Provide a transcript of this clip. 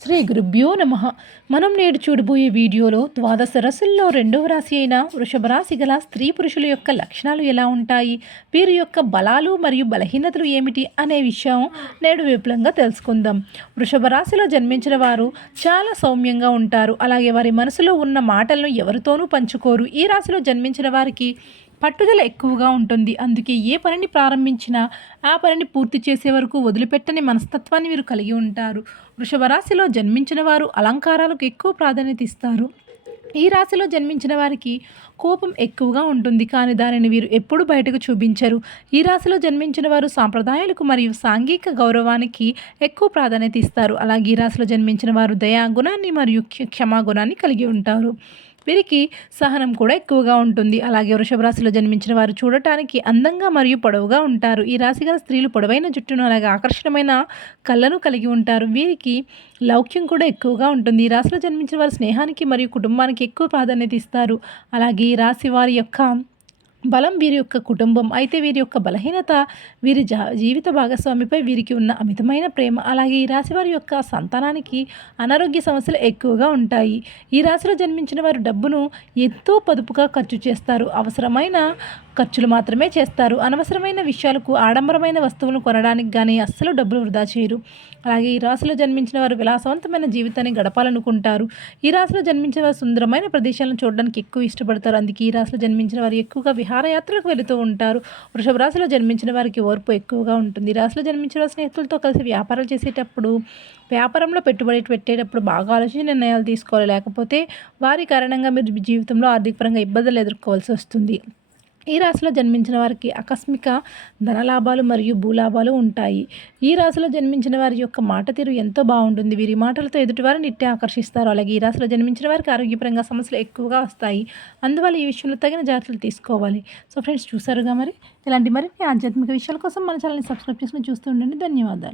శ్రీ గురుభ్యో నమ. మనం నేడు చూడబోయే వీడియోలో ద్వాదశ రసుల్లో రెండవ రాశి అయిన వృషభ రాశి గల స్త్రీ పురుషుల యొక్క లక్షణాలు ఎలా ఉంటాయి? వీరి యొక్క బలాలు మరియు బలహీనతలు ఏమిటి అనే విషయం నేడు విపులంగా తెలుసుకుందాం. వృషభ రాశిలో జన్మించిన వారు చాలా సౌమ్యంగా ఉంటారు. అలాగే వారి మనసులో ఉన్న మాటలను ఎవరితోనూ పంచుకోరు. ఈ రాశిలో జన్మించిన వారికి పట్టుదల ఎక్కువగా ఉంటుంది. అందుకే ఏ పనిని ప్రారంభించినా ఆ పనిని పూర్తి చేసే వరకు వదిలిపెట్టని మనస్తత్వాన్ని వీరు కలిగి ఉంటారు. వృషభ రాశిలో జన్మించిన వారు అలంకారాలకు ఎక్కువ ప్రాధాన్యత ఇస్తారు. ఈ రాశిలో జన్మించిన వారికి కోపం ఎక్కువగా ఉంటుంది. కానీ దానిని వీరు ఎప్పుడు బయటకు చూపించరు. ఈ రాశిలో జన్మించిన వారు సాంప్రదాయాలకు మరియు సాంఘిక గౌరవానికి ఎక్కువ ప్రాధాన్యత ఇస్తారు. అలాగే ఈ రాశిలో జన్మించిన వారు దయా గుణాన్ని మరియు క్షమాగుణాన్ని కలిగి ఉంటారు. వీరికి సహనం కూడా ఎక్కువగా ఉంటుంది. అలాగే వృషభ రాశిలో జన్మించిన వారు చూడటానికి అందంగా మరియు పొడవుగా ఉంటారు. ఈ రాశి గల స్త్రీలు పొడవైన జుట్టును అలాగే ఆకర్షణమైన కళ్ళను కలిగి ఉంటారు. వీరికి లౌక్యం కూడా ఎక్కువగా ఉంటుంది. ఈ రాశిలో జన్మించిన వారు స్నేహానికి మరియు కుటుంబానికి ఎక్కువ ప్రాధాన్యత ఇస్తారు. అలాగే ఈ రాశి వారి యొక్క బలం వీరి యొక్క కుటుంబం అయితే వీరి యొక్క బలహీనత వీరి జీవిత భాగస్వామిపై వీరికి ఉన్న అమితమైన ప్రేమ అలాగే ఈ రాశి వారి యొక్క సంతానానికి అనారోగ్య సమస్యలు ఎక్కువగా ఉంటాయి. ఈ రాశిలో జన్మించిన వారు డబ్బును ఎంతో పొదుపుగా ఖర్చు చేస్తారు. అవసరమైన ఖర్చులు మాత్రమే చేస్తారు. అనవసరమైన విషయాలకు ఆడంబరమైన వస్తువులను కొనడానికి కానీ అస్సలు డబ్బులు వృధా చేయరు. అలాగే ఈ రాశిలో జన్మించిన వారు విలాసవంతమైన జీవితాన్ని గడపాలనుకుంటారు. ఈ రాశిలో జన్మించిన వారు సుందరమైన ప్రదేశాలను చూడడానికి ఎక్కువ ఇష్టపడతారు. అందుకే ఈ రాశిలో జన్మించిన వారు ఎక్కువగా విహారయాత్రలకు వెళుతూ ఉంటారు. వృషభ రాశిలో జన్మించిన వారికి ఓర్పు ఎక్కువగా ఉంటుంది. రాశిలో జన్మించిన వారి స్నేహితులతో కలిసి వ్యాపారాలు చేసేటప్పుడు వ్యాపారంలో పెట్టుబడి పెట్టేటప్పుడు బాగా ఆలోచించి నిర్ణయాలు తీసుకోవాలి. లేకపోతే వారి కారణంగా మీరు జీవితంలో ఆర్థికపరంగా ఇబ్బందులు ఎదుర్కోవాల్సి వస్తుంది. ఈ రాశిలో జన్మించిన వారికి ఆకస్మిక ధనలాభాలు మరియు భూలాభాలు ఉంటాయి. ఈ రాశిలో జన్మించిన వారి యొక్క మాట తీరు ఎంతో బాగుంటుంది. వీరి మాటలతో ఎదుటివారు నిట్టే ఆకర్షిస్తారు. అలాగే ఈ రాశిలో జన్మించిన వారికి ఆరోగ్యపరంగా సమస్యలు ఎక్కువగా వస్తాయి. అందువల్ల ఈ విషయంలో తగిన జాగ్రత్తలు తీసుకోవాలి. సో ఫ్రెండ్స్ చూసారుగా మరి? ఇలాంటి మరిన్ని ఆధ్యాత్మిక విషయాల కోసం మన ఛానల్ని సబ్స్క్రైబ్ చేసుకుని చూస్తూ ఉండండి. ధన్యవాదాలు.